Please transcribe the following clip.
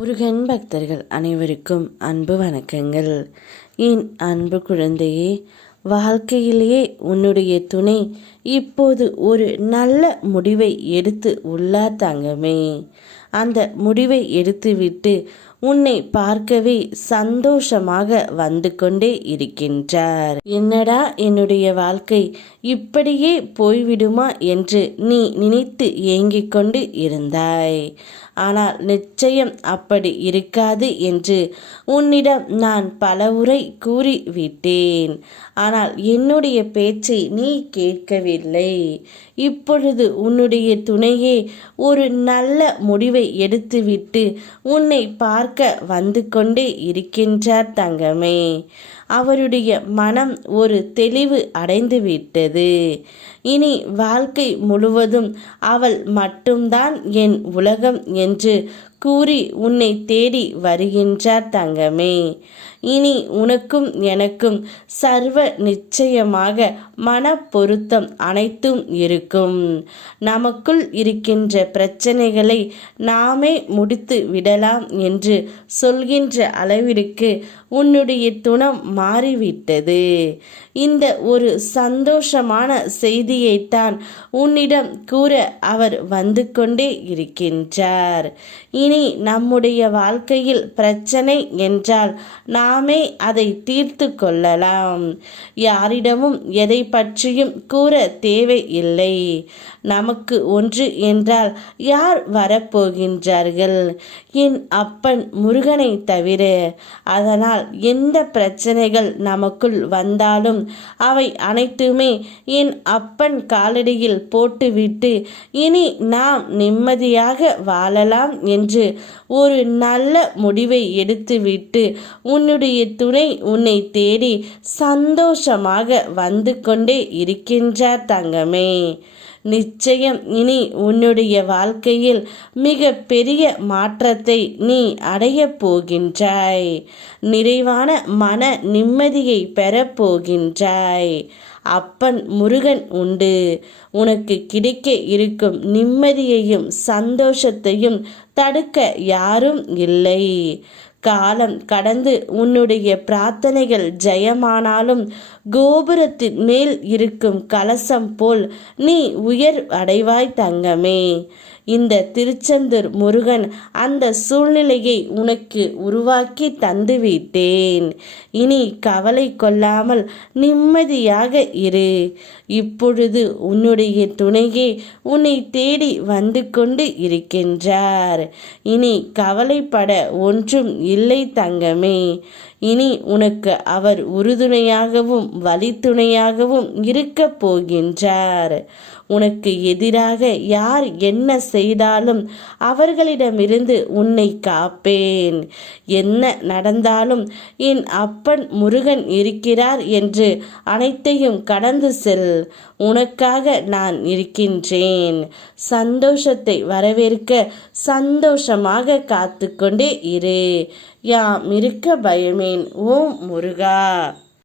முருகன் பக்தர்கள் அனைவருக்கும் அன்பு வணக்கங்கள். என் அன்பு குழந்தையே, வாழ்க்கையிலேயே உன்னுடைய துணை இப்போது ஒரு நல்ல முடிவை எடுத்து உள்ளார் தங்கமே. அந்த முடிவை எடுத்துவிட்டு உன்னை பார்க்கவே சந்தோஷமாக வந்து கொண்டே இருக்கின்றார். என்னடா என்னுடைய வாழ்க்கை இப்படியே போய்விடுமா என்று நீ நினைத்து ஏங்கிக் கொண்டு இருந்தாய். ஆனால் நிச்சயம் அப்படி இருக்காது என்று உன்னிடம் நான் பலமுறை கூறிவிட்டேன். ஆனால் என்னுடைய பேச்சை நீ கேட்கவில்லை. இப்பொழுது உன்னுடைய துணையே ஒரு நல்ல முடிவை எடுத்துவிட்டு உன்னை பார்க்க வந்து கொண்டே இருக்கின்றார் தங்கமே. அவருடைய மனம் ஒரு தெளிவு அடைந்து விட்டது. இனி வாழ்க்கை முழுவதும் அவள் மட்டும்தான் என் உலகம் என்று கூறி உன்னை தேடி வருகின்றார் தங்கமே. இனி உனக்கும் எனக்கும் சர்வ நிச்சயமாக மன பொருத்தம் அனைத்தும் இருக்கும். நமக்குள் இருக்கின்ற பிரச்சனைகளை நாமே முடித்து விடலாம் என்று சொல்கின்ற அளவிற்கு உன்னுடைய துணம் மாறிவிட்டது. இந்த ஒரு சந்தோஷமான செய்தியைத்தான் உன்னிடம் கூற அவர் வந்து கொண்டே இருக்கின்றார். இனி நம்முடைய வாழ்க்கையில் பிரச்சனை என்றால் நாமே அதை தீர்த்து கொள்ளலாம். யாரிடமும் எதை பற்றியும் கூற தேவையில்லை. நமக்கு ஒன்று என்றால் யார் வரப்போகின்றார்கள்? என் அப்பன் முருகனை தவிர. அதனால் எந்த பிரச்சனைகள் நமக்குள் வந்தாலும் அவை அனைத்துமே என் அப்பன் காலடியில் போட்டுவிட்டு இனி நாம் நிம்மதியாக வாழலாம் என்று ஒரு நல்ல முடிவை எடுத்துவிட்டு உன்னுடைய துணை உன்னை தேடி சந்தோஷமாக வந்து கொண்டே இருக்கின்றார் தங்கமே. நிச்சயம் இனி உன்னுடைய வாழ்க்கையில் மிக பெரிய மாற்றத்தை நீ அடையப் போகின்றாய். நிறைவான மன நிம்மதியை பெறப்போகின்றாய். அப்பன் முருகன் உண்டு. உனக்கு கிடைக்க இருக்கும் நிம்மதியையும் சந்தோஷத்தையும் தடுக்க யாரும் இல்லை. காலம் கடந்து உன்னுடைய பிரார்த்தனைகள் ஜெயமானாலும் கோபுரத்தின் மேல் இருக்கும் கலசம் போல் நீ உயர் அடைவாய் தங்கமே. இந்த திருச்செந்தூர் முருகன் அந்த சூழ்நிலையை உனக்கு உருவாக்கி தந்துவிட்டேன். இனி கவலை கொள்ளாமல் நிம்மதியாக இரு. இப்பொழுது உன்னுடைய துணையே உன்னை தேடி வந்து கொண்டு இருக்கின்றார். இனி கவலைப்பட ஒன்றும் இல்லை தங்கமே. இனி உனக்கு அவர் உறுதுணையாகவும் வழித்துணையாகவும் இருக்க போகின்றார். உனக்கு எதிராக யார் என்ன செய்தாலும் அவர்களிடமிருந்து உன்னை காப்பேன். என்ன நடந்தாலும் என் அப்பன் முருகன் இருக்கிறார் என்று அனைத்தையும் கடந்து செல். உனக்காக நான் இருக்கின்றேன். சந்தோஷத்தை வரவேற்க சந்தோஷமாக காத்து கொண்டே இரு. யாம் இருக்க பயமேன். ஓம் முருகா.